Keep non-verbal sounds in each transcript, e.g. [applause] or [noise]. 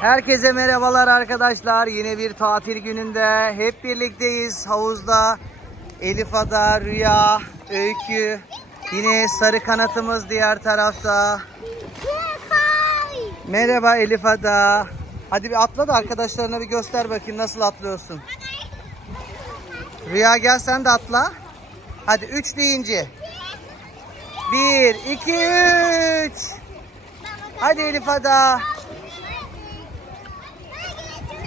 Herkese merhabalar arkadaşlar. Yine bir tatil gününde hep birlikteyiz havuzda. Elif Ada, Rüya, Öykü. Yine sarı kanatımız diğer tarafta. Merhaba Elif Ada. Hadi bir atla da arkadaşlarına bir göster bakayım nasıl atlıyorsun. Rüya gel sen de atla. Hadi 3 deyince. 1, 2, 3. Hadi Elif Ada.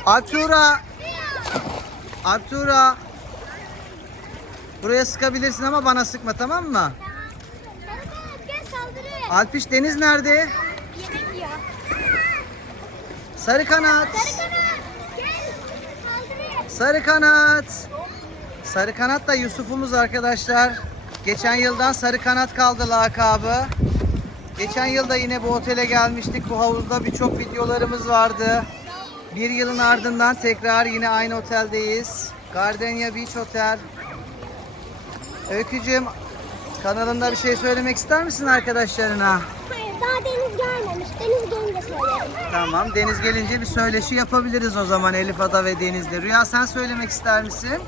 Artura. Artura. Buraya sıkabilirsin ama bana sıkma tamam mı? Alpiş Deniz nerede? Sarı kanat. Sarı kanat. Sarı kanat da Yusuf'umuz arkadaşlar. Geçen yıldan sarı kanat kaldı lakabı. Geçen yılda yine bu otele gelmiştik. Bu havuzda birçok videolarımız vardı. Bir yılın ardından tekrar yine aynı oteldeyiz. Gardenia Beach Hotel. Öykücüğüm kanalında bir şey söylemek ister misin arkadaşlarına? Hayır daha deniz gelmemiş. Deniz gelince söylerim. Tamam Deniz gelince bir söyleşi yapabiliriz o zaman Elif Ada ve Deniz'le. Rüya sen söylemek ister misin?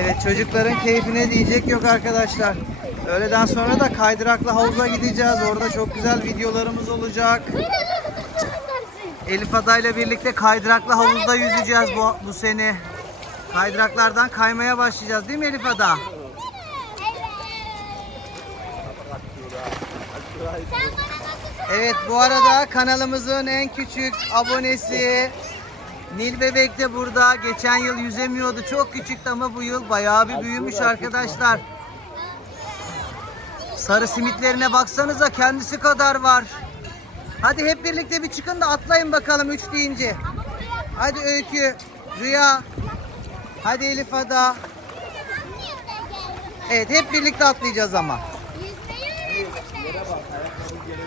Evet çocukların keyfine diyecek yok arkadaşlar. Öğleden sonra da kaydıraklı havuza gideceğiz. Orada çok güzel videolarımız olacak. Elif Ada ile birlikte kaydıraklı havuzda yüzeceğiz bu, bu sene. Kaydıraklardan kaymaya başlayacağız değil mi Elif Ada? Evet bu arada kanalımızın en küçük abonesi Nil Bebek de burada. Geçen yıl yüzemiyordu. Çok küçüktü ama bu yıl bayağı bir büyümüş arkadaşlar. Sarı simitlerine baksanıza kendisi kadar var. Hadi hep birlikte bir çıkın da atlayın bakalım 3 deyince. Hadi Öykü, Rüya. Hadi Elif Ada. Evet hep birlikte atlayacağız ama.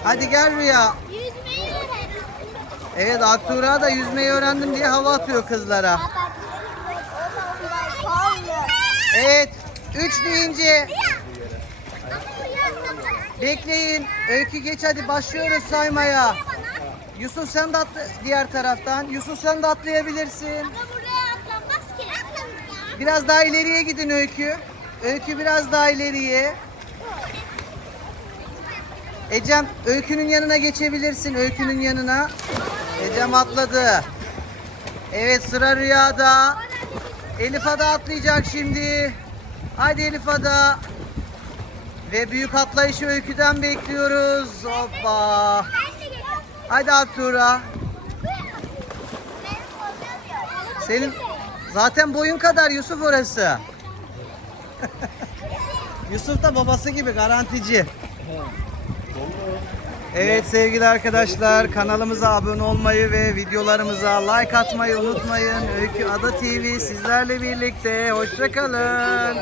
Hadi gel Rüya. Evet Aktura da yüzmeyi öğrendim diye hava atıyor kızlara. Evet 3 deyince bekleyin. Öykü geç hadi başlıyoruz saymaya. Yusuf sen de atla diğer taraftan. Yusuf sen de atlayabilirsin. Biraz daha ileriye gidin Öykü. Öykü biraz daha ileriye. Ecem Öykü'nün yanına geçebilirsin. Öykü'nün yanına. Ecem atladı. Evet sıra Rüya'da. Elif Ada atlayacak şimdi. Hadi Elif Ada. Ve büyük atlayışı Öykü'den bekliyoruz. Hoppa. Hadi Aktura. Senin zaten boyun kadar Yusuf orası. [laughs] Yusuf da babası gibi garantici. Evet sevgili arkadaşlar kanalımıza abone olmayı ve videolarımıza like atmayı unutmayın. Öykü Ada TV sizlerle birlikte. Hoşçakalın.